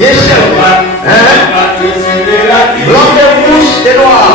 Yes, chef. Blanc de rouge et noir.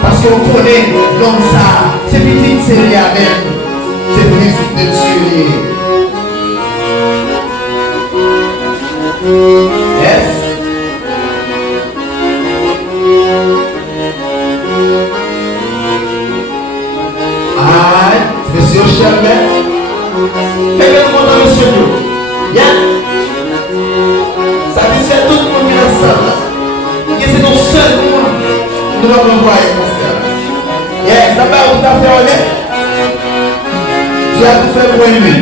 Parce qu'on connaît l'homme ça, c'est petit, c'est lié avec, c'est plus de tuer. Yes. Alright, monsieur Charles. Mettez-moi dans le studio. Yeah. Ça dit c'est tout le monde qui est ensemble. C'est ton seul monde. Nous l'avons envoyé, mon frère. Yes, ça va vous faire honnête. Tu as tout fait pour lui.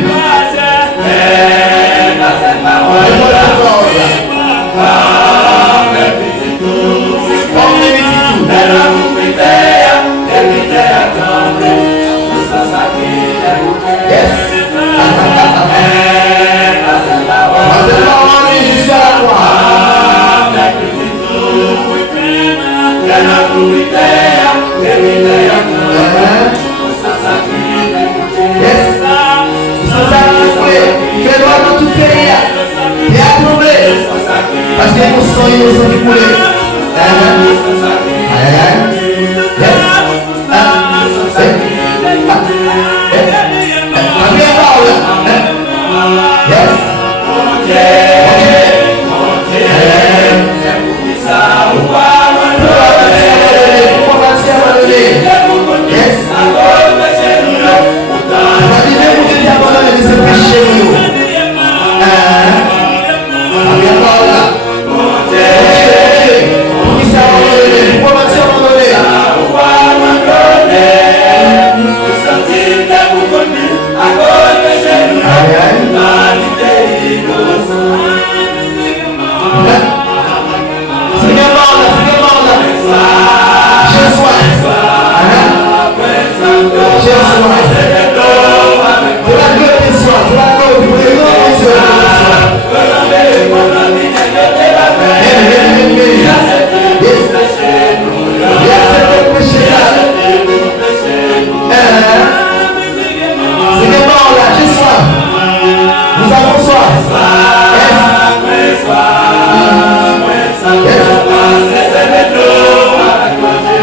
Parce que nous sommes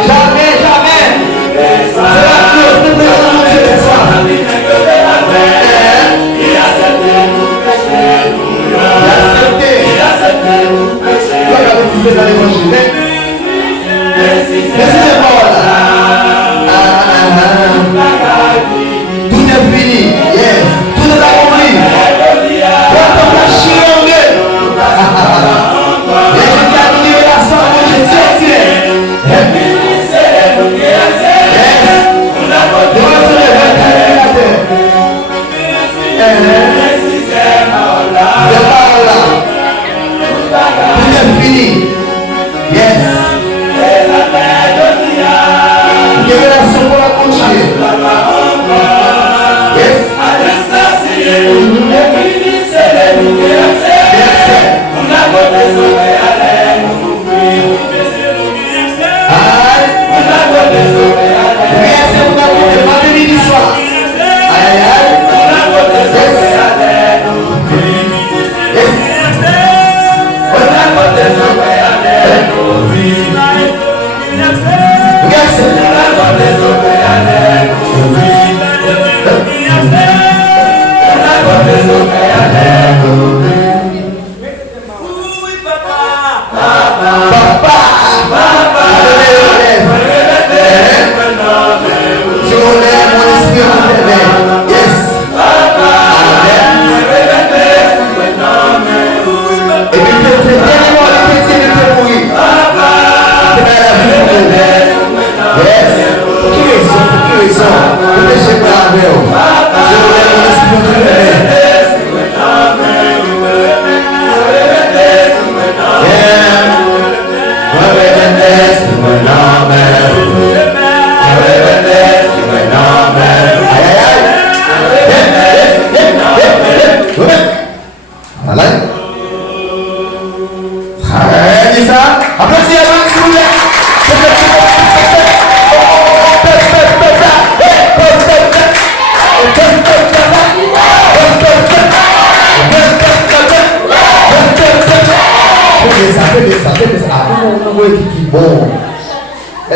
Jamais, jamais. C'est la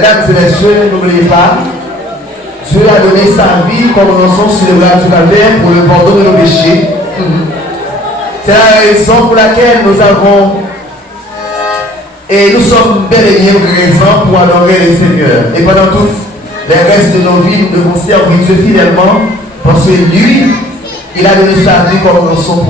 Mesdames et messieurs, n'oubliez pas, Dieu a donné sa vie comme rançon sur le bras du Calvaire pour le pardon de nos péchés. C'est la raison pour laquelle nous avons et nous sommes bel et bien présents pour adorer le Seigneur. Et pendant tous les restes de nos vies, nous devons servir Dieu fidèlement parce que lui, il a donné sa vie comme rançon pour